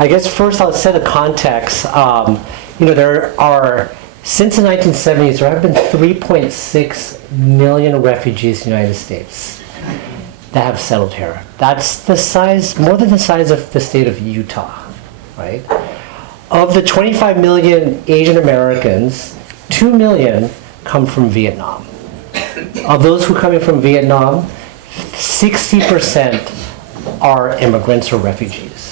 I guess first I'll set a context. There are, since the 1970s, there have been 3.6 million refugees in the United States that have settled here. That's the size, more than the size of the state of Utah, right? Of the 25 million Asian Americans, 2 million come from Vietnam. Of those who are coming from Vietnam, 60% are immigrants or refugees.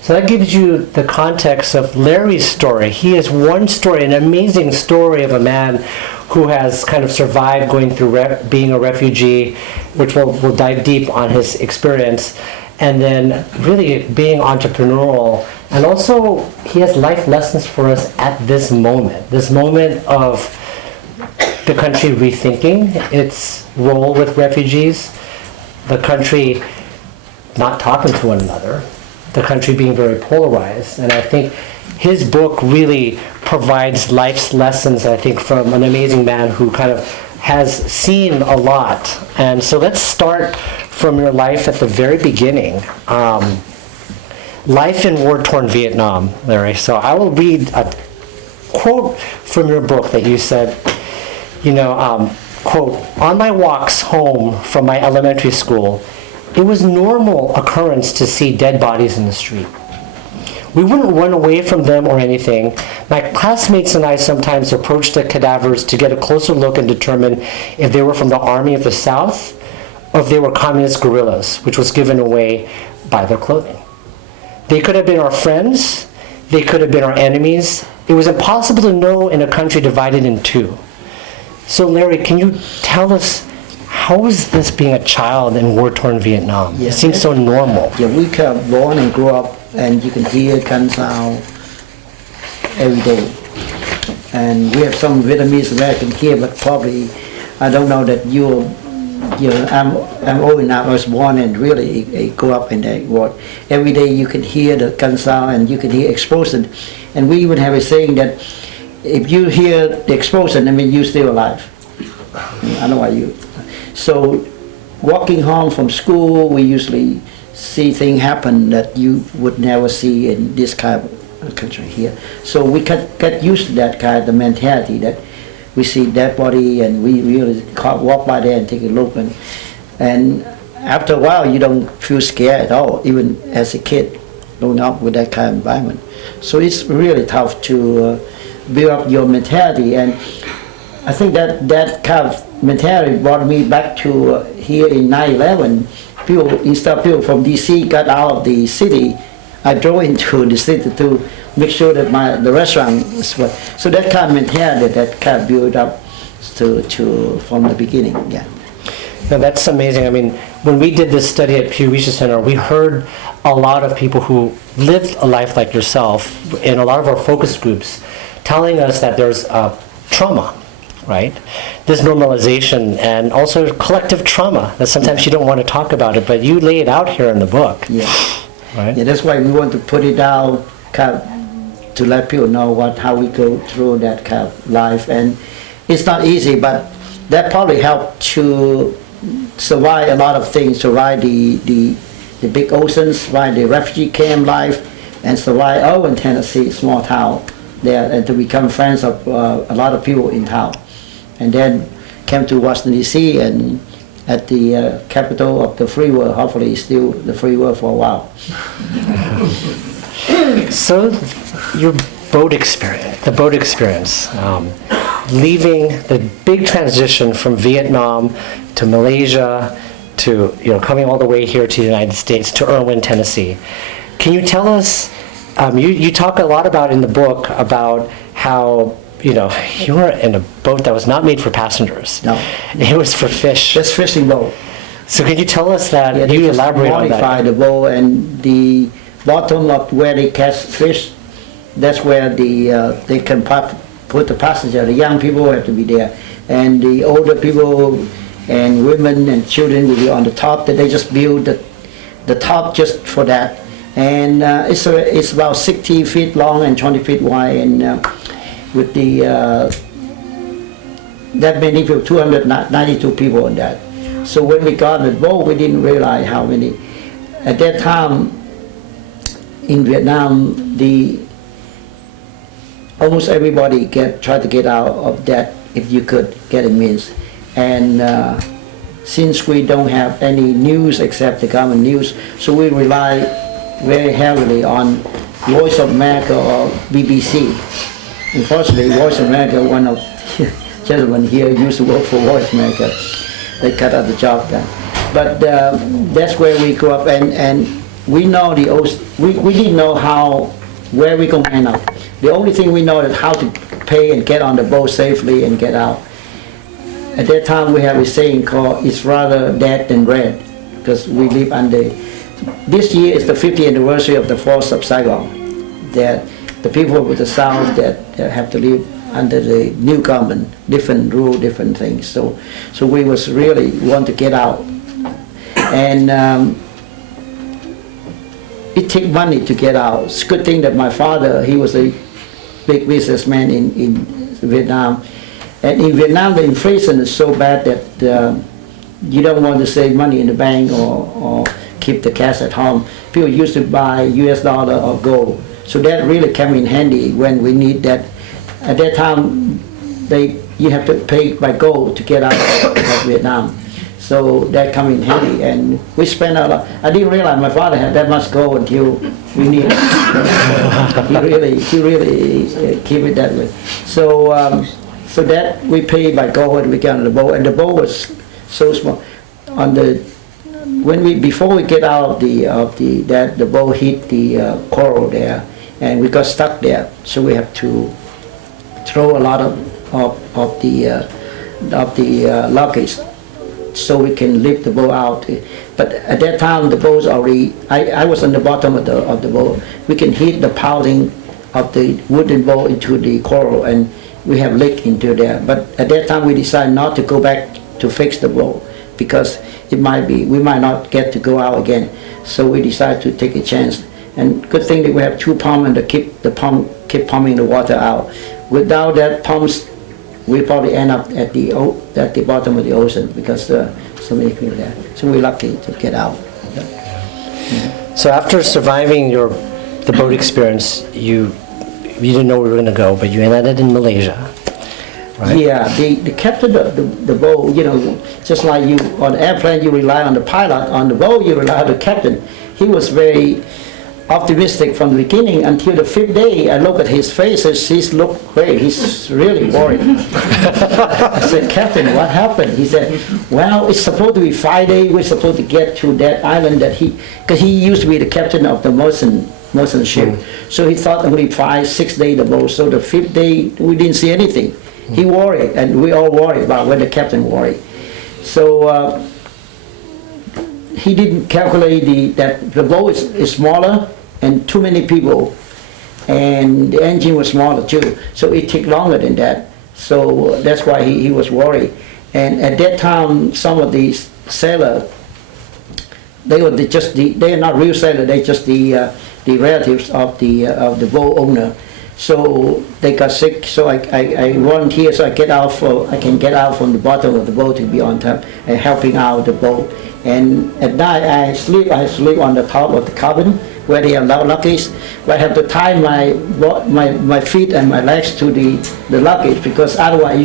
So that gives you the context of Larry's story. He has one story, an amazing story of a man who has kind of survived going through being a refugee, which we'll dive deep on his experience, and then really being entrepreneurial. And also, he has life lessons for us at this moment of the country rethinking its role with refugees, the country not talking to one another, the country being very polarized. And I think his book really provides life's lessons, I think, from an amazing man who kind of has seen a lot. And so let's start from your life at the very beginning. Life in war-torn Vietnam, Larry. So I will read a quote from your book that you said, quote, "On my walks home from my elementary school, it was normal occurrence to see dead bodies in the street. We wouldn't run away from them or anything. My classmates and I sometimes approached the cadavers to get a closer look and determine if they were from the Army of the South or if they were communist guerrillas, which was given away by their clothing. They could have been our friends. They could have been our enemies. It was impossible to know in a country divided in two." So Larry, can you tell us, how was this being a child in war-torn Vietnam? Yeah, it seems so normal. Yeah, we were born and grew up, and you can hear gun sound every day. And we have some Vietnamese American here, but probably I don't know that I'm old enough. I was born and really grew up in that world. Every day you can hear the gun sound and you can hear explosion. And we even have a saying that if you hear the explosion, I mean you're still alive. I know why you. So walking home from school, we usually see things happen that you would never see in this kind of country here. So we get used to that kind of mentality that we see dead body and we really walk by there and take a look. And after a while, you don't feel scared at all, even as a kid growing up with that kind of environment. So it's really tough to build up your mentality. And I think that kind of mentality brought me back to here in 9/11. Instead of people from DC got out of the city, I drove into the city to make sure that the restaurant was what. So that kind of mentality that kind of built up to from the beginning. Yeah. Now that's amazing. I mean, when we did this study at Pew Research Center, we heard a lot of people who lived a life like yourself in a lot of our focus groups telling us that there's trauma, right? This normalization and also collective trauma that sometimes you don't want to talk about it, but you lay it out here in the book. Yeah. Right? Yeah, that's why we want to put it down kind of to let people know how we go through that kind of life. And it's not easy, but that probably helped to survive a lot of things, survive the big oceans, survive the refugee camp life, and survive Owen, Tennessee, small town there, and to become friends of a lot of people in town. And then came to Washington, D.C., and at the capital of the free world, hopefully still the free world for a while. So your boat experience, leaving the big transition from Vietnam to Malaysia to coming all the way here to the United States to Irwin, Tennessee. Can you tell us? You talk a lot about in the book about how you were in a boat that was not made for passengers. No, it was for fish. That's fishing boat. So can you tell us that? Yeah, you elaborate on that. Modify the boat, and the bottom of where they catch fish, that's where they can put the passenger. The young people have to be there, and the older people and women and children will be on the top. That they just build the top just for that, and it's about 60 feet long and 20 feet wide, and with that many people, 292 people on that. So when we got on the boat, we didn't realize how many. At that time, in Vietnam, almost everybody try to get out of that if you could get a means. And since we don't have any news except the government news, so we rely very heavily on Voice of America or BBC. Unfortunately, Voice of America, one of the gentlemen here used to work for Voice of America. They cut out the job then. But that's where we grew up, and we know we didn't know where we going to end up. The only thing we know is how to pay and get on the boat safely and get out. At that time, we have a saying called, it's rather dead than red, because we live under, this year is the 50th anniversary of the Force of Saigon, that the people of the South that have to live under the new government, different rule, different things. So we was really want to get out. And it takes money to get out. It's a good thing that my father, he was a big businessman in Vietnam. And in Vietnam, the inflation is so bad that you don't want to save money in the bank or keep the cash at home. People used to buy US dollar or gold. So that really came in handy when we need that. At that time, you have to pay by gold to get out of Vietnam. So that come in handy, and we spent a lot. I didn't realize my father had that much gold until we needed it. He really keep it that way. So that we pay by gold, and we get on the boat, and the boat was so small. Before we get out the boat hit the coral there, and we got stuck there. So we have to throw a lot of the luggage, so we can lift the boat out. But at that time, the boat's already, I was on the bottom of the boat. We can hit the piling of the wooden boat into the coral, and we have leak into there. But at that time, we decided not to go back to fix the boat, because we might not get to go out again. So we decided to take a chance. And good thing that we have two pumps and keep pumping the water out. Without that pumps, we probably end up at the bottom of the ocean, because so many people there. So we're lucky to get out. Yeah. So after surviving the boat experience, you didn't know where you were going to go, but you landed in Malaysia, right? Yeah, the captain of the boat, just like you on the airplane, you rely on the pilot. On the boat, you rely on the captain. He was very optimistic from the beginning until the 5th day. I look at his face, he looked great. He's really worried. I said, Captain, what happened? He said, well, it's supposed to be 5 days. We're supposed to get to that island because he used to be the captain of the Merchant ship. So he thought only 5-6 days the boat. So the 5th day, we didn't see anything. He worried, and we all worried about when the captain worried. So he didn't calculate that the boat is smaller and too many people, and the engine was smaller too, so it took longer than that. So that's why he was worried. And at that time, some of these sailors, they are not real sailors, they're just the relatives of the boat owner. So they got sick, so I volunteered, so I can get out from the bottom of the boat to be on top and helping out the boat. And at night I sleep on the top of the cabin where they have luggage. But I have to tie my feet and my legs to the luggage, because otherwise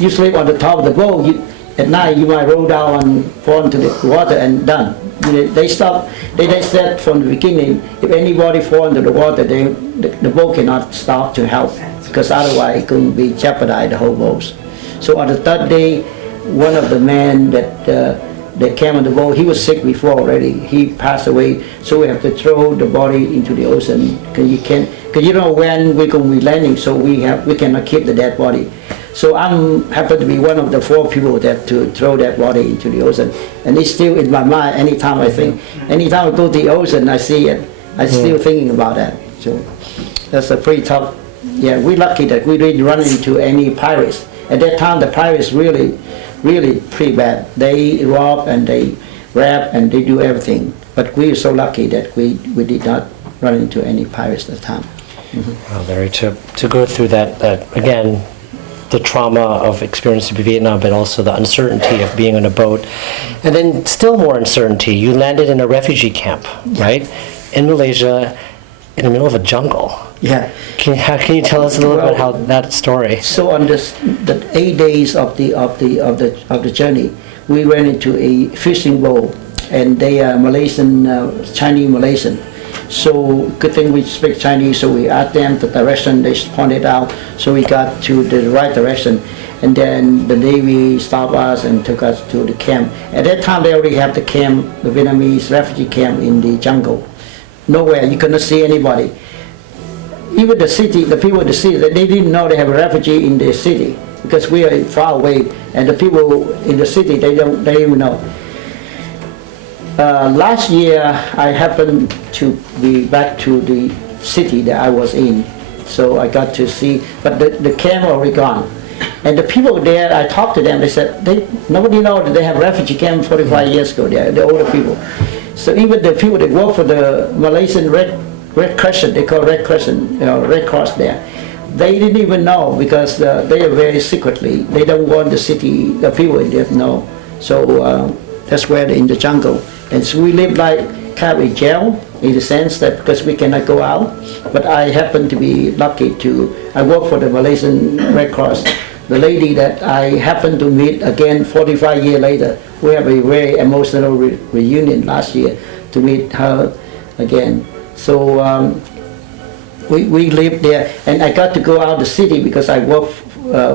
you sleep on the top of the boat. At night you might roll down and fall into the water and done. They said from the beginning, if anybody fall into the water, the boat cannot stop to help, because otherwise it could be jeopardized, the whole boat. So on the 3rd day, one of the men that came on the boat, he was sick before already. He passed away, so we have to throw the body into the ocean, because you don't know when we're going to be landing, so we cannot keep the dead body. So I'm happy to be one of the 4 people that to throw that body into the ocean, and it's still in my mind. Anytime I go to the ocean, I see it. I'm still thinking about that. So that's a pretty tough. Yeah, we're lucky that we didn't run into any pirates. At that time, the pirates really pretty bad. They rob and they rap and they do everything. But we are so lucky that we did not run into any pirates at the time. Mm-hmm. Well, Larry, to go through that again, the trauma of experiencing Vietnam, but also the uncertainty of being on a boat, and then still more uncertainty. You landed in a refugee camp, right, in Malaysia, in the middle of a jungle. Yeah. Can you tell us a little bit how that story? So on the 8 days of the journey, we went into a fishing boat, and they are Malaysian, Chinese Malaysian. So good thing we speak Chinese, so we asked them the direction, they pointed out, so we got to the right direction. And then the Navy stopped us and took us to the camp. At that time, they already have the camp, the Vietnamese refugee camp in the jungle. Nowhere, you couldn't see anybody. Even the city, the people in the city, they didn't know they have a refugee in the city because we are far away, and the people in the city, they even know. Last year, I happened to be back to the city that I was in, so I got to see, but the camp already gone. And the people there, I talked to them, they said, nobody knows that they have refugee camp 45 years ago, the older people. So even the people that work for the Malaysian Red Crescent, they call Red Crescent, Red Cross there, they didn't even know because they are very secretly, they don't want the people in there to know. So that's where they're in the jungle. And so we live like kind of a jail in the sense that because we cannot go out. But I happen to be lucky I work for the Malaysian Red Cross. The lady that I happened to meet again 45 years later, we have a very emotional reunion last year to meet her again. So we lived there, and I got to go out of the city because I worked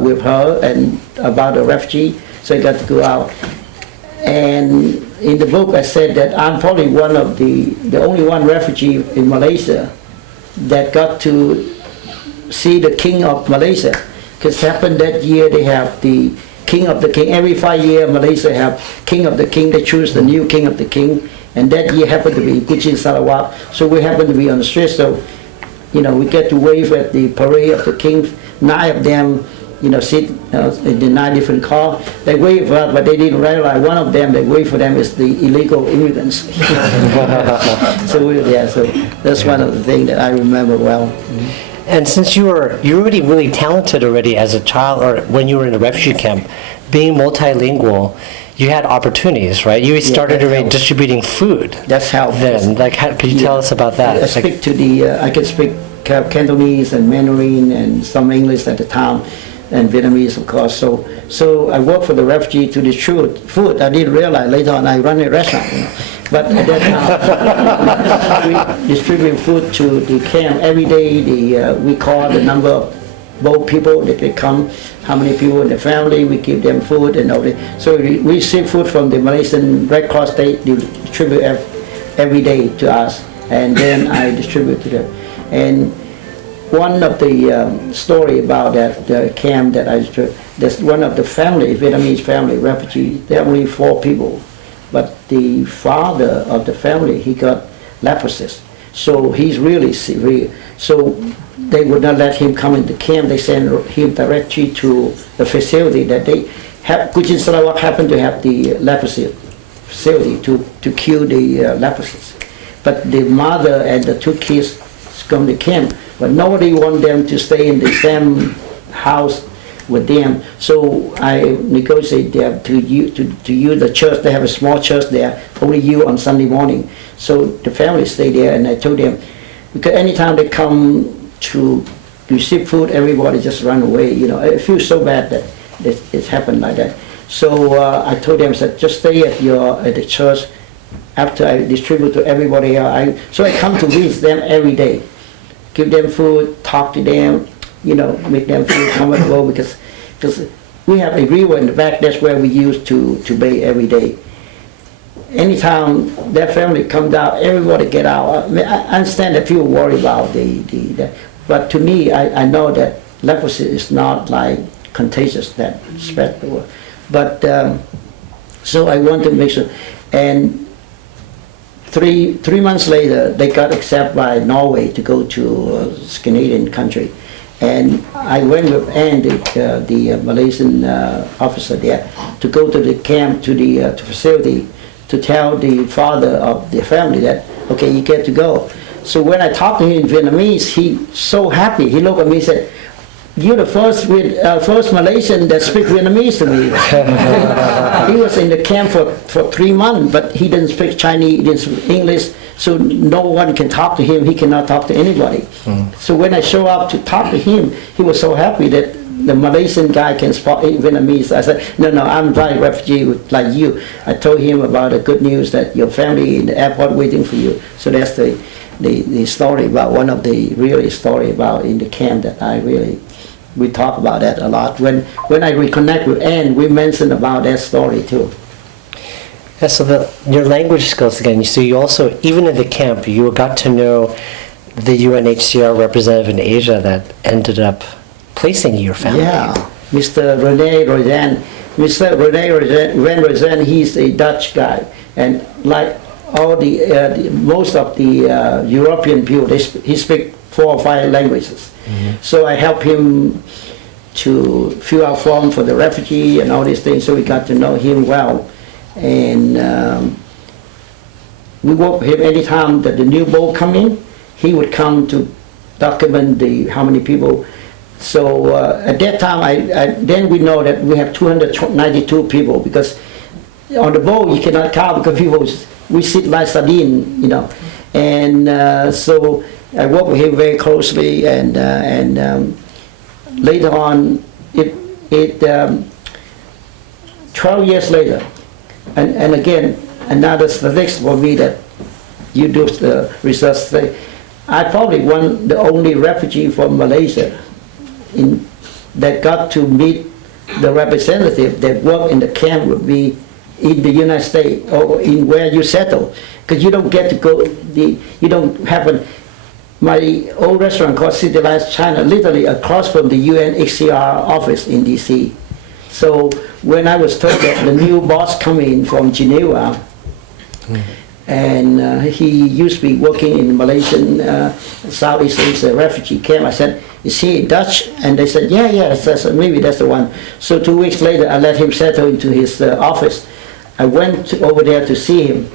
with her and about the refugee, so I got to go out. And in the book I said that I'm probably one of the only one refugee in Malaysia that got to see the King of Malaysia. Because happened that year they have the King of the King. Every 5 years Malaysia have King of the King. They choose the new King of the King. And that year happened to be Kuching Sarawak. So we happened to be on the street. So, we get to wave at the parade of the King. 9 of them, sit in the 9 different cars. They wave for us, but they didn't realize one of them, they wave for them is the illegal immigrants. So we were there. So that's one of the things that I remember well. And since you're already really talented already as a child, or when you were in a refugee camp, being multilingual, you had opportunities, right? You started already distributing food. That's how. Then, could you tell us about that? I can speak Cantonese and Mandarin and some English at the time, and Vietnamese, of course. So I worked for the refugee to distribute food. I didn't realize later on I run a restaurant. But at that time, we distribute food to the camp every day. We call the number of both people that they come, how many people in the family, we give them food and all that. So we receive food from the Malaysian Red Cross. They distribute every day to us, and then I distribute to them. And one of the story about that camp that I distribute, there's one of the family, Vietnamese family, refugee, there are only 4 people. But the father of the family, he got leprosy. So he's really severe. So they would not let him come into camp. They sent him directly to the facility that they have. Kuching Sarawak happened to have the leprosy facility to cure the leprosy. But the mother and the 2 kids come to camp, but nobody wanted them to stay in the same house with them. So I negotiate them to use the church. They have a small church there, only you on Sunday morning. So the family stay there, and I told them, because anytime they come to receive food, everybody just run away. It feels so bad that it's happened like that. So I told them, I said, just stay at the church. After I distribute to everybody else, so I come to visit them every day, give them food, talk to them, make them feel comfortable, because we have a river in the back. That's where we used to bathe every day. Anytime that family come down, everybody get out. I understand that people worry about but to me, I know that leprosy is not like contagious that spread the world. But so I want to make sure. And 3 months later, they got accepted by Norway to go to a Scandinavian country. And I went with Andy, the Malaysian officer there, to go to the camp, to the facility, to tell the father of the family that, okay, you get to go. So when I talked to him in Vietnamese, he so happy. He looked at me and said, you're the first Malaysian that speak Vietnamese to me. He was in the camp for 3 months, but he didn't speak Chinese, he didn't speak English, so no one can talk to him. He cannot talk to anybody. So when I show up to talk to him, he was so happy that the Malaysian guy can speak Vietnamese. I said, no, I'm not a refugee like you. I told him about the good news that your family in the airport waiting for you. So that's the story about, one of the really story about in the camp that we talk about that a lot. When I reconnect with Anne, we mention about that story too. Yeah, so your language skills again, so you also, even in the camp, you got to know the UNHCR representative in Asia that ended up placing your family. Yeah, Mr. René Rozen. Mr. René Rozen, he's a Dutch guy, and like all most of the European people, he speak 4 or 5 languages. So I helped him to fill out form for the refugee and all these things, so we got to know him well. And we work with him anytime that the new boat come in, he would come to document how many people. So at that time, then we know that we have 292 people, because on the boat you cannot count, because we sit like sardine, you know. And so I worked with him very closely, and later on, 12 years later, and again, another statistics for me that you do the research study, I probably the only refugee from Malaysia that got to meet the representative that work in the camp would be in the United States or in where you settle, because you don't get to go. You don't have my old restaurant called Civilized China, literally across from the UNHCR office in DC. So when I was told that the new boss coming from Geneva, and he used to be working in the Malaysian Southeast Asia refugee camp, I said, is he Dutch? And they said, yeah. I said, maybe that's the one. So 2 weeks later, I let him settle into his office. I went over there to see him.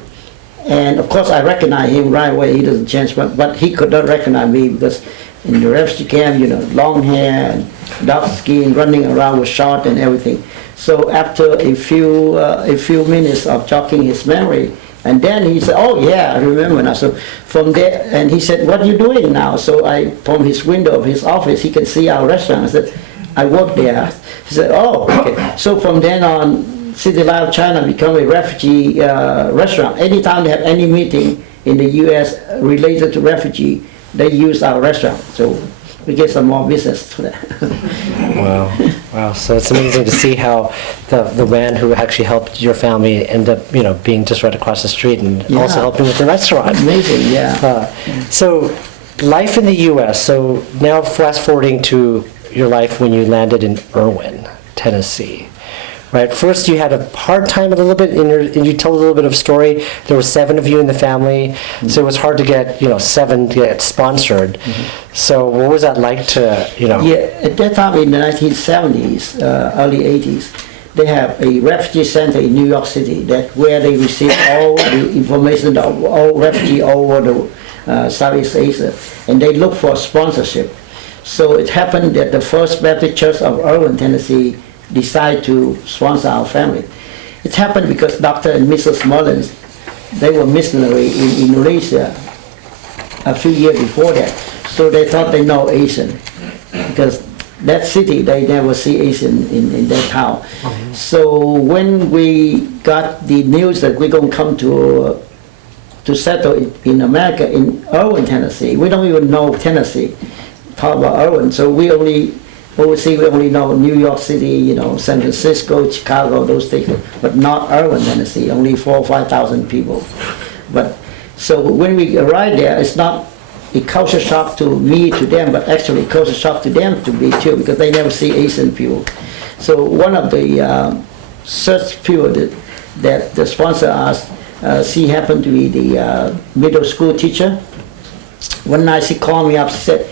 And of course, I recognized him right away. He doesn't change, but he could not recognize me, because in the refugee camp, long hair and dark skin, running around with short and everything. So after a few minutes of jogging his memory, and then he said, oh yeah, I remember now. So from there, and he said, what are you doing now? So from his window of his office, he can see our restaurant. I said, I work there. He said, oh, okay. So from then on, City Life China become a refugee restaurant. Anytime they have any meeting in the U.S. related to refugee, they use our restaurant. So we get some more business to that. Wow. So it's amazing to see how the man who actually helped your family end up, being just right across the street and also helping with the restaurant. Amazing, yeah. So life in the U.S. So now fast forwarding to your life when you landed in Irwin, Tennessee. Right. First, you had a hard time a little bit, and you tell a little bit of story. There were 7 of you in the family, so it was hard to get 7 to get sponsored. So what was that like to Yeah, at that time in the 1970s, early 80s, they have a refugee center in New York City where they receive all the information of all refugees all over the Southeast Asia, and they look for sponsorship. So it happened that the First Baptist Church of Irwin, Tennessee, decide to sponsor our family. It happened because Dr. and Mrs. Mullins, they were missionary in Indonesia a few years before that. So they thought they know Asian, because that city, they never see Asian in that town. So when we got the news that we're going to come to settle in America, in Irwin, Tennessee, we don't even know Tennessee, talk about Irwin. So we only know New York City, San Francisco, Chicago, those things, but not Irwin, Tennessee, only 4,000 or 5,000 people. But so when we arrived there, it's not a culture shock to me, to them, but actually a culture shock to them, to me too, because they never see Asian people. So one of the search people that the sponsor us, she happened to be the middle school teacher. One night she called me up, she said,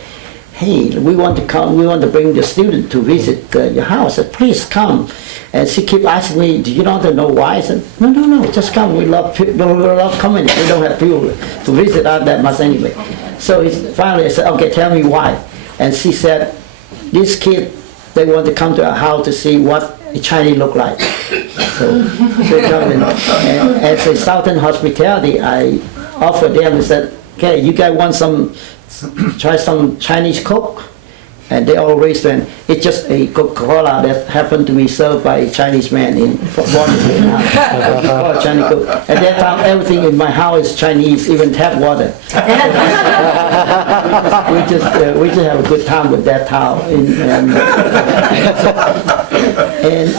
hey, we want to bring the student to visit your house. I said, please come. And she kept asking me, do you want to know why? I said, no, just come. We love coming. We don't have people to visit us that much anyway. So finally I said, okay, tell me why. And she said, these kids, they want to come to our house to see what a Chinese look like. So they come in. And as a Southern hospitality, I offered them and said, okay, you guys want try some Chinese Coke? And they all raised them. It's just a Coca-Cola that happened to be served by a Chinese man in Vietnam. Called Chinese Coke. At that time, everything in my house is Chinese, even tap water. We just have a good time with that town. And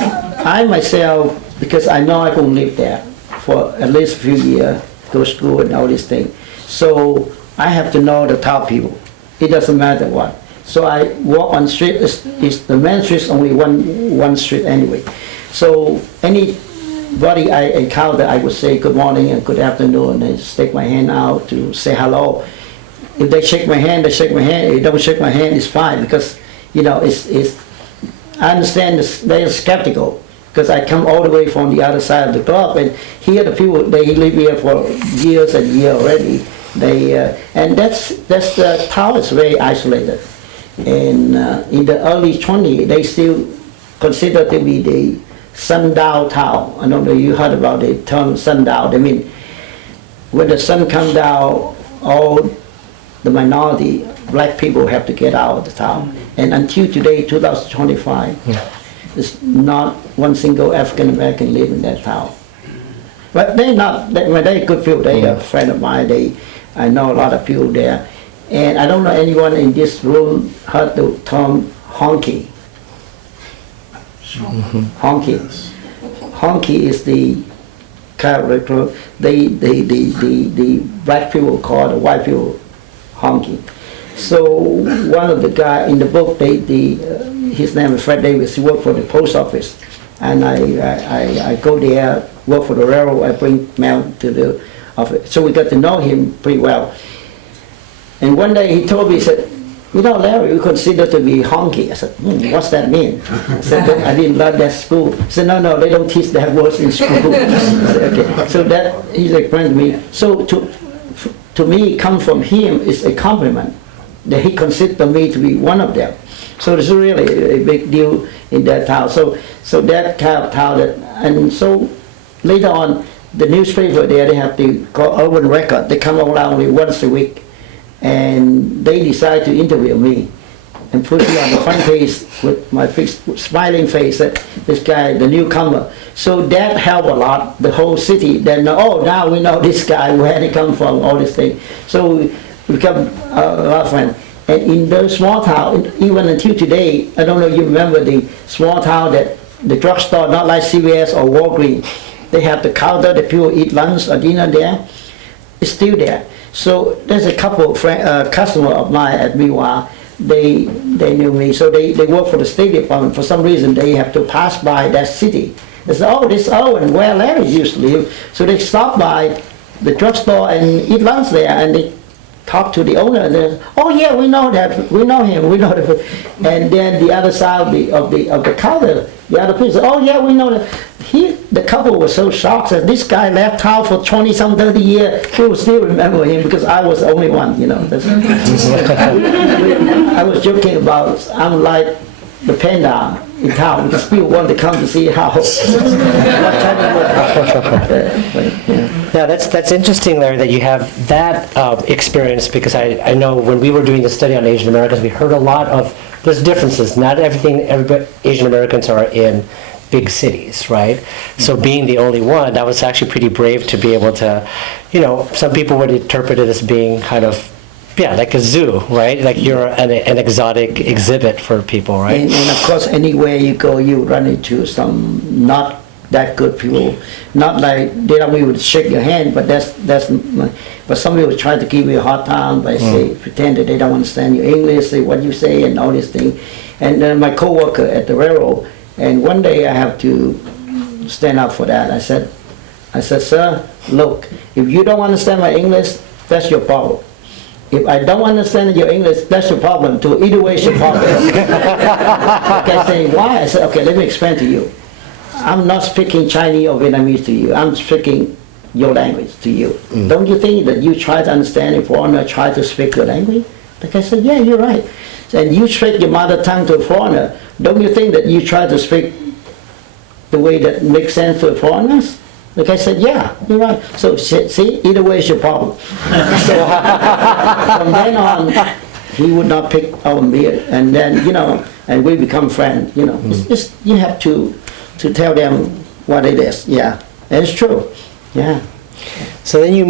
I myself, because I know I won't live there for at least a few years, go to school and all these things. So I have to know the town people. It doesn't matter what. So I walk on street. The main street is only one street anyway. So anybody I encounter, I would say good morning and good afternoon, and stick my hand out to say hello. If they shake my hand, they shake my hand. If they don't shake my hand, it's fine, because it's. I understand they're skeptical, because I come all the way from the other side of the globe, and here the people, they live here for years and years already. And that's the town is very isolated. And in the early 20s, they still consider to be the sundown town. I don't know if you heard about the term sundown. I mean, when the sun comes down, all the minority, black people have to get out of the town. And until today, 2025, there's not one single African American live in that town. But they're good people. They're a friend of mine. I know a lot of people there. And I don't know anyone in this room heard the term honky. Honky. Honky is the character the black people call the white people honky. So one of the guy in the book, his name is Fred Davis. He worked for the post office, and I go there, work for the railroad. I bring mail to the office. So we got to know him pretty well. And one day he told me, he said, Larry, we consider to be honky. I said, what's that mean? I said, I didn't learn that at school. He said, no, they don't teach that words in school. I said, okay. So that, he's explained to me. So to me, come from him is a compliment, that he considered me to be one of them. So it's really a big deal in that town. So that kind of town, and so later on, the newspaper there, they have to call Urban Record. They come around only once a week. And they decide to interview me and put me on the front page with my smiling face, that this guy, the newcomer. So that helped a lot. The whole city then, now we know this guy, where he come from, all this thing. So we become a lot of friends. And in those small town, even until today, I don't know if you remember the small town that the drugstore, not like CVS or Walgreens, they have the counter, the people eat lunch or dinner there. It's still there. So there's a couple of customers of mine at Miwa. They knew me, so they work for the State Department. For some reason, they have to pass by that city. They say, this Owen, where Larry used to live. So they stop by the drugstore and eat lunch there, and they talk to the owner. And they say, yeah, we know that, we know him, we know that. And then the other side of the counter, the other people say, yeah, we know that. The couple was so shocked that this guy left town for 20-some, 30 years. People still remember him because I was the only one, I was joking about, I'm like the panda in town, because people want to come to see how. Yeah, that's interesting, Larry, that you have that experience, because I know when we were doing the study on Asian Americans, we heard a lot of, there's differences. Not everybody Asian Americans are in big cities, right? So being the only one, that was actually pretty brave to be able to, some people would interpret it as being kind of, like a zoo, right? Like you're an exotic exhibit for people, right? And of course, anywhere you go, you run into some not that good people. Not like we would shake your hand, but but some people try to give you a hard time by pretend that they don't understand your English, say what you say, and all these things. And then my coworker at the railroad. And one day I have to stand up for that. I said, sir, look, if you don't understand my English, that's your problem. If I don't understand your English, that's your problem too. Either way, it's your problem. Okay, saying why? I said, okay, let me explain to you. I'm not speaking Chinese or Vietnamese to you. I'm speaking your language to you. Don't you think that you try to understand a foreigner, try to speak your language? The guy said, yeah, you're right. And you speak your mother tongue to a foreigner. Don't you think that you try to speak the way that makes sense to foreigners? The guy said, yeah, you're right. So see, either way is your problem. So from then on, he would not pick our beer. And then, and we become friends, It's just, you have to tell them what it is, yeah. And it's true, yeah. So then you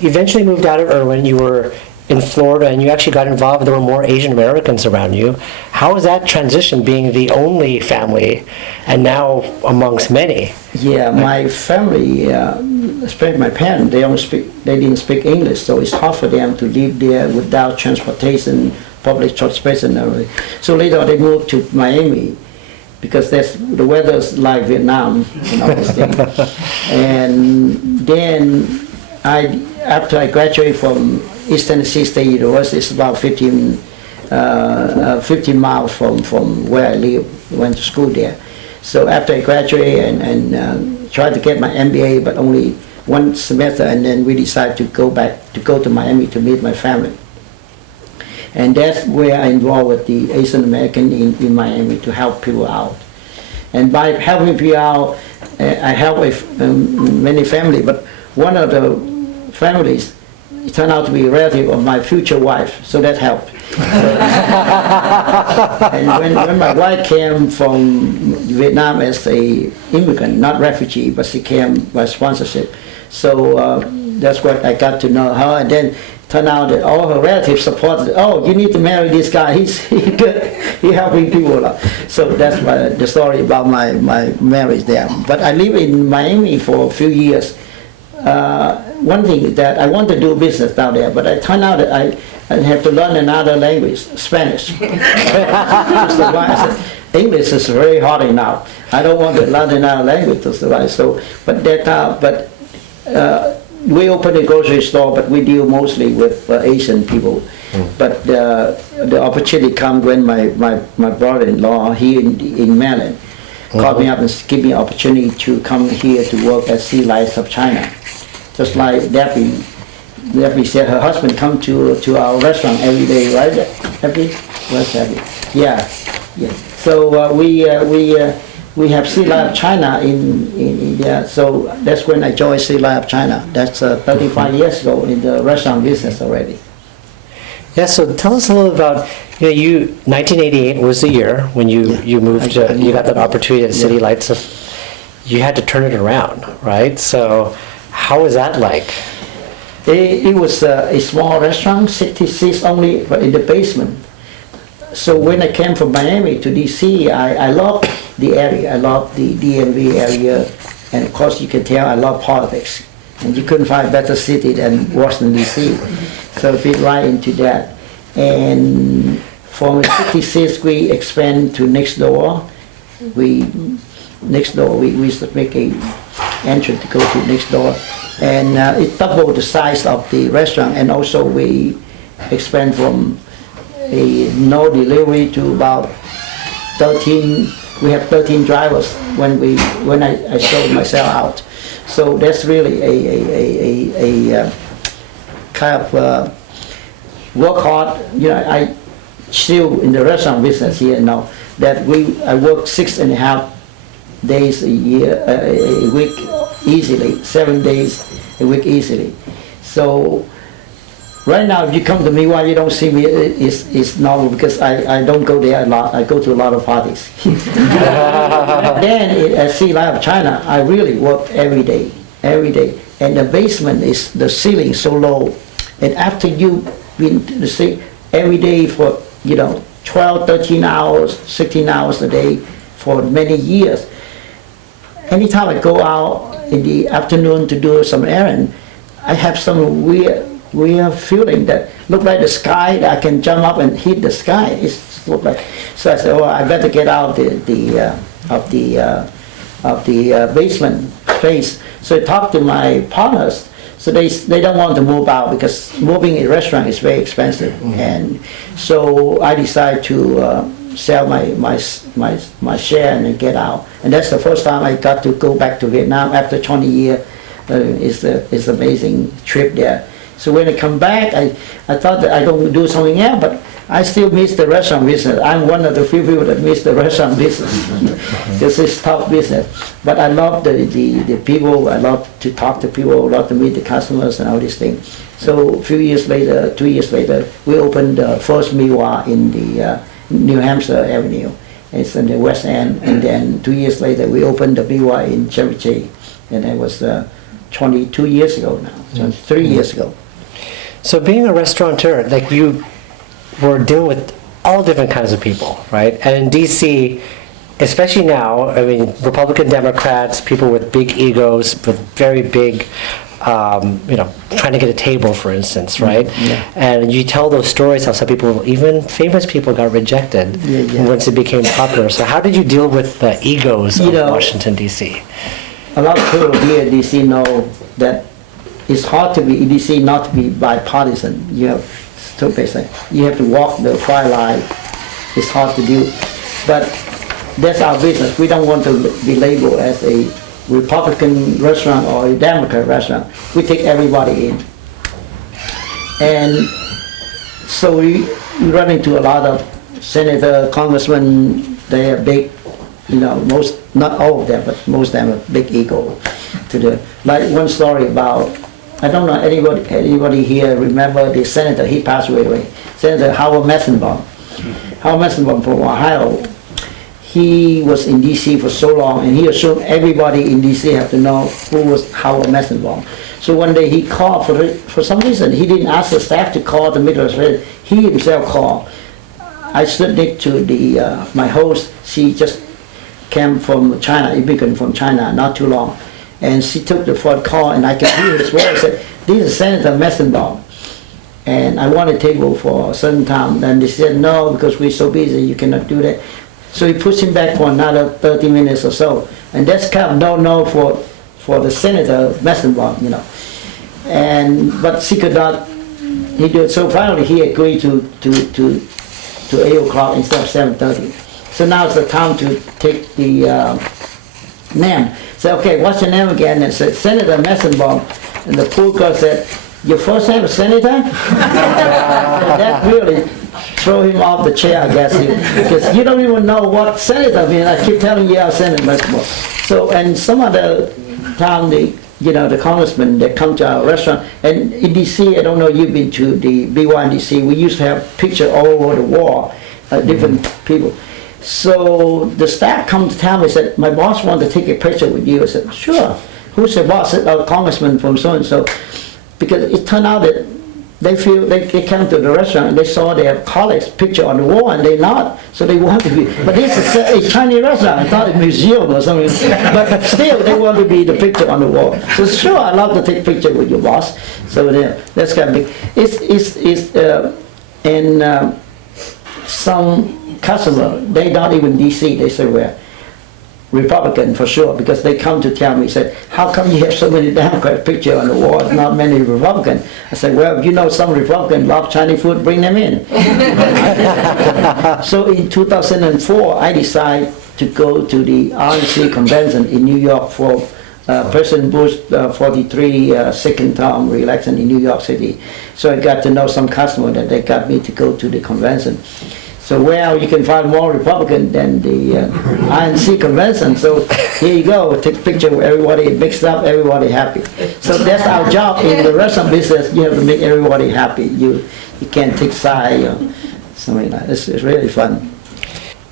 eventually moved out of Irwin. You were in Florida, and you actually got involved. There were more Asian Americans around you. How was that transition, being the only family, and now amongst many? Yeah, my family, especially my parents, they didn't speak English, so it's hard for them to live there without transportation, public transportation, and everything. So later they moved to Miami, because the weather's like Vietnam and all those things. And then after I graduated from East Tennessee State University, it's about 15 miles from where I live. Went to school there. So after I graduated and tried to get my MBA, but only one semester, and then we decided to go to Miami to meet my family. And that's where I involved with the Asian American in Miami to help people out. And by helping people out, I help with many families, but one of the families, it turned out to be a relative of my future wife, so that helped. And when my wife came from Vietnam as a immigrant, not refugee, but she came by sponsorship. So that's what I got to know her, and then turned out that all her relatives supported, oh, you need to marry this guy, he's good, he's helping people a lot. So that's the story about my marriage there. But I lived in Miami for a few years. One thing that I want to do business down there, but it turned out that I have to learn another language, Spanish. So I said, English is very hard now. I don't want to learn another language to survive. So, we opened a grocery store, but we deal mostly with Asian people. But the opportunity comes when my brother-in-law here in Maryland called me up and gave me an opportunity to come here to work at Sea Lights of China. Just like Debbie said, her husband come to our restaurant every day, right? Debbie? Where's Debbie? Yeah. So we have Sea Light of China in there. So that's when I joined Sea Light of China. That's 35 years ago in the restaurant business already. Yeah, so tell us a little about, 1988 was the year when you moved, you got that opportunity at City Lights. You had to turn it around, right? So how was that like? It was a small restaurant, 60 seats only, but in the basement. So when I came from Miami to DC, I loved the area. I loved the DMV area, and of course you can tell I love politics. And you couldn't find a better city than Washington DC. So I fit right into that. And from 66 we expand to next door. We used to make a entrance to go to next door. And it doubled the size of the restaurant, and also we expand from a no delivery to about 13. We have 13 drivers when I sold myself out. So that's really a kind of work hard. I still in the restaurant business here now. That I work 6.5 days a week easily, 7 days a week easily. So right now, if you come to me, why you don't see me, it's normal, because I don't go there a lot. I go to a lot of parties. Then at Sea Light of China, I really work every day. And the basement the ceiling is so low. And after you've been to the sea every day for 12, 13 hours, 16 hours a day for many years, anytime I go out in the afternoon to do some errand, I have some weird feeling that look like the sky, that I can jump up and hit the sky. It's look like, so I said, I better get out of the basement space. So I talked to my partners. So they don't want to move out because moving a restaurant is very expensive. And so I decided to sell my share and then get out. And that's the first time I got to go back to Vietnam after 20 years. It's an amazing trip there. So when I come back, I thought that I don't do something else, but I still miss the restaurant business. I'm one of the few people that miss the restaurant business because it's tough business. But I love the people. I love to talk to people. I love to meet the customers and all these things. So a few years later, 2 years later, we opened the first Miwa in the New Hampshire Avenue. It's in the West End. And then 2 years later, we opened the Miwa in Cherry Tree. And that was 22 years ago now, so 3 years ago. So being a restaurateur, like you were dealing with all different kinds of people, right? And in DC, especially now, I mean, Republican Democrats, people with big egos, with very big, trying to get a table, for instance, right? Yeah. And you tell those stories how some people, even famous people, got rejected once it became popular. So how did you deal with the egos of Washington, D.C.? A lot of people here in D.C. know that it's hard to be in D.C. not to be bipartisan. You have to walk the fine line. It's hard to do, but that's our business. We don't want to be labeled as a Republican restaurant or a Democrat restaurant. We take everybody in, and so we run into a lot of senator, congressmen. They are big, most, not all of them, but most of them have big ego. Like one story about, I don't know anybody here remember the senator. He passed away. Senator Howard Messenbaum. Howard Messenbaum from Ohio. He was in D.C. for so long, and he assumed everybody in D.C. have to know who was Howard Messenbaum. So one day he called, for some reason, he didn't ask the staff to call the Midwest. He himself called. I stood next to my host. She just came from China, immigrant from China, not too long. And she took the phone call, and I could hear his voice. Said, "This is Senator Messenbaum, and I want a table for a certain time." And they said, "No, because we're so busy, you cannot do that." So he pushed him back for another 30 minutes or so. And that's kind of no for the Senator Messenbaum, But she could not, he did. So finally he agreed to 8 o'clock instead of 7:30. So now it's the time to take the name. So, okay, what's your name again? And said, Senator Messenbaum. And the poor girl said, "Your first name is Senator?" That really throw him off the chair, I guess, because you don't even know what senator means. I keep telling you, Senator Messenbaum. So, and some other time, the congressmen that come to our restaurant, and in D.C., I don't know, you've been to the BY in D.C., we used to have pictures all over the wall, different people. So the staff come to town and said, "My boss wanted to take a picture with you." I said, "Sure." Who's the boss? I said, "A congressman from so-and-so." Because it turned out that they came to the restaurant and they saw their colleagues' picture on the wall, and they're not, so they want to be. But this is a Chinese restaurant. I thought a museum or something. But still, they want to be the picture on the wall. So sure, I love to take picture with your boss. So that's kind of big. Some customer, they not even DC. They say we're Republican for sure, because they come to tell me, said, "How come you have so many Democrat pictures on the wall, not many Republican?" I said, "Well, some Republicans love Chinese food, bring them in." So in 2004, I decided to go to the RNC convention in New York for President Bush 43 second term re-election in New York City. So I got to know some customer that they got me to go to the convention. So you can find more Republican than the INC convention. So here you go, take a picture with everybody, mixed up, everybody happy. So that's our job in the restaurant business. You have to make everybody happy. You can't take side or something like that. It's really fun.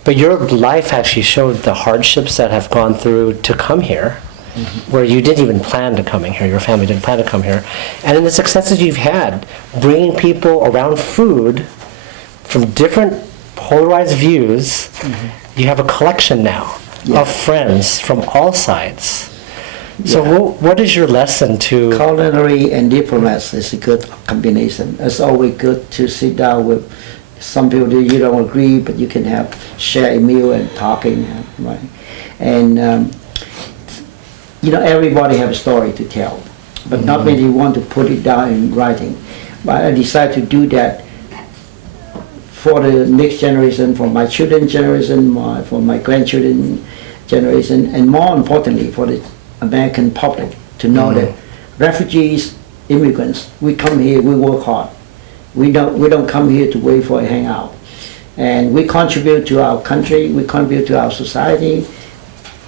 But your life actually showed the hardships that have gone through to come here, where you didn't even plan to coming here, your family didn't plan to come here. And in the successes you've had, bringing people around food from different polarized views, you have a collection now of friends from all sides. So what is your lesson to... Culinary and diplomats is a good combination. It's always good to sit down with some people that you don't agree, but you can share a meal and talking, right? And everybody have a story to tell, but not many want to put it down in writing. But I decided to do that for the next generation, for my children's generation, for my grandchildren's generation, and more importantly, for the American public to know that refugees immigrants. We come here, we work hard. We don't come here to wait for a hangout. And we contribute to our country, we contribute to our society.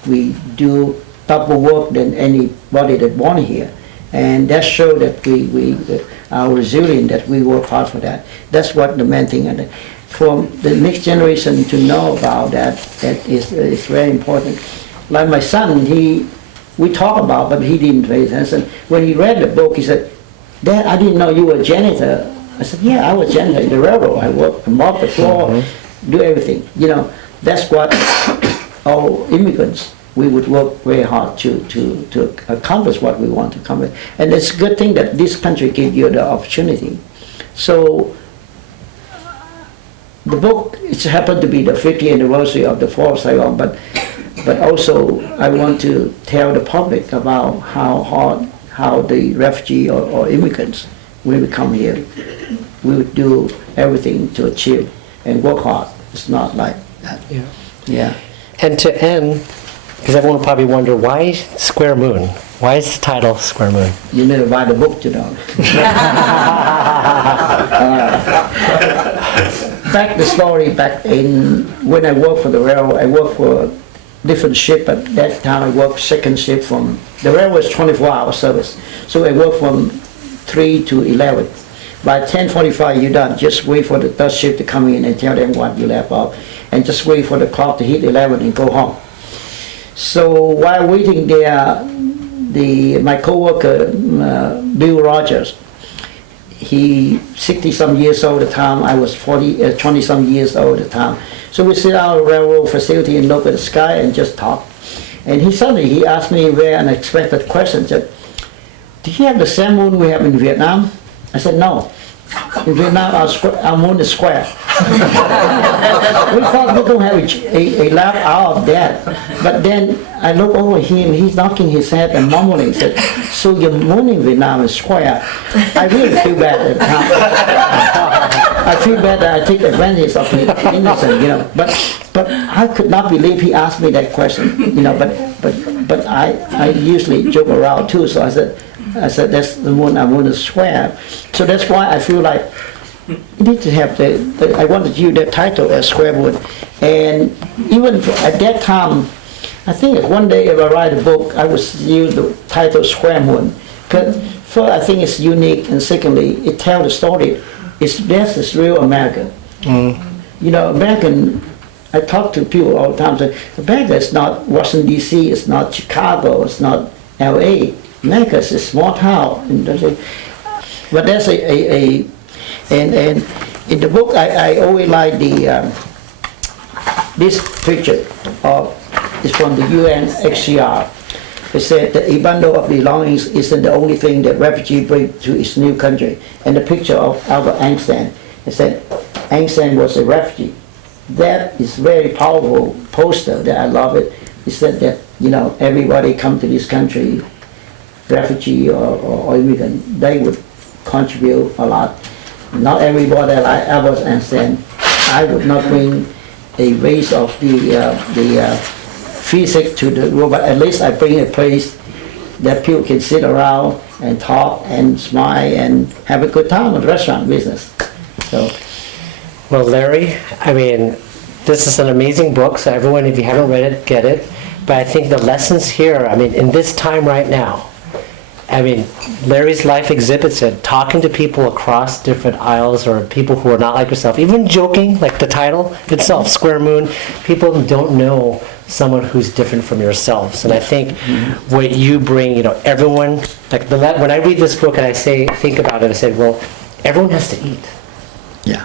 We do double work than anybody that born here. And that shows that we are resilient, that we work hard for that. That's what the main thing. And for the next generation to know about that is very important. Like my son, we talk about, but he didn't pay attention. When he read the book, he said, "Dad, I didn't know you were a janitor." I said, "Yeah, I was janitor in the railroad. I worked, mop the floor, do everything." You know, that's what all immigrants, we would work very hard to accomplish what we want to accomplish. And it's a good thing that this country gives you the opportunity. So the book, it happened to be the 50th anniversary of the fall of Saigon, but also I want to tell the public about how the refugee or immigrants, when we come here, we would do everything to achieve and work hard. It's not like that. Yeah. Yeah. And to end, because everyone will probably wonder, why Square Moon? Why is the title Square Moon? You need to buy the book to know. Back the story, back in when I worked for the railroad, I worked for different ship. At that time I worked second shift from, the railroad was 24-hour service. So I worked from 3 to 11. By 10:45 you're done. Just wait for the third shift to come in and tell them what you left off. And just wait for the clock to hit 11 and go home. So while waiting there, my co-worker, Bill Rogers, he 60-some years old at the time, I was 20-some years old at the time. So we sit out at the railroad facility and look at the sky and just talk. And he asked me a very unexpected question, said, "Do you have the same moon we have in Vietnam?" I said, "No. In Vietnam, our moon is square." We thought we don't have a laugh out of that. But then I look over him, he's knocking his head and mumbling, said, "So your moon in Vietnam is square." I really feel bad at the time. I feel bad that I take advantage of his innocence, you know. But I could not believe he asked me that question, you know. But I usually joke around too, so I said that's the moon, our moon is square. So that's why I feel like you need to have I wanted you that title as Square Moon. And even at that time, I think one day if I write a book, I would use the title Square Moon. Because first, I think it's unique, and secondly, it tells the story. This is real America. You know, American, I talk to people all the time, say, America is not Washington, D.C., it's not Chicago, it's not L.A., America is a small town. But that's and in the book I always like this picture is from the UNHCR. It said that a bundle of belongings isn't the only thing that refugee bring to its new country. And the picture of Albert Einstein, it said Einstein was a refugee. That is very powerful poster that I love it. It said that, you know, everybody come to this country, refugee or immigrant, they would contribute a lot. Not everybody like Albert Einstein. I would not bring a race of the physics to the world, but at least I bring a place that people can sit around and talk and smile and have a good time in the restaurant business. So, well, Larry, I mean, this is an amazing book, so everyone, if you haven't read it, get it. But I think the lessons here, I mean, in this time right now, I mean, Larry's life exhibits it, talking to people across different aisles or people who are not like yourself, even joking, like the title itself, Square Moon, people don't know someone who's different from yourselves. And I think what you bring, you know, everyone, like when I read this book and I think about it, I said, well, everyone has to eat. yeah.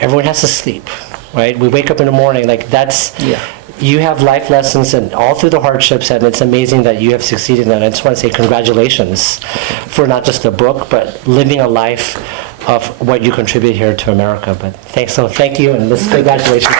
Everyone has to sleep, right? We wake up in the morning, like that's, Yeah. you have life lessons and all through the hardships, and it's amazing that you have succeeded in that. I just want to say congratulations for not just the book, but living a life of what you contribute here to America. But thank you, and this congratulations.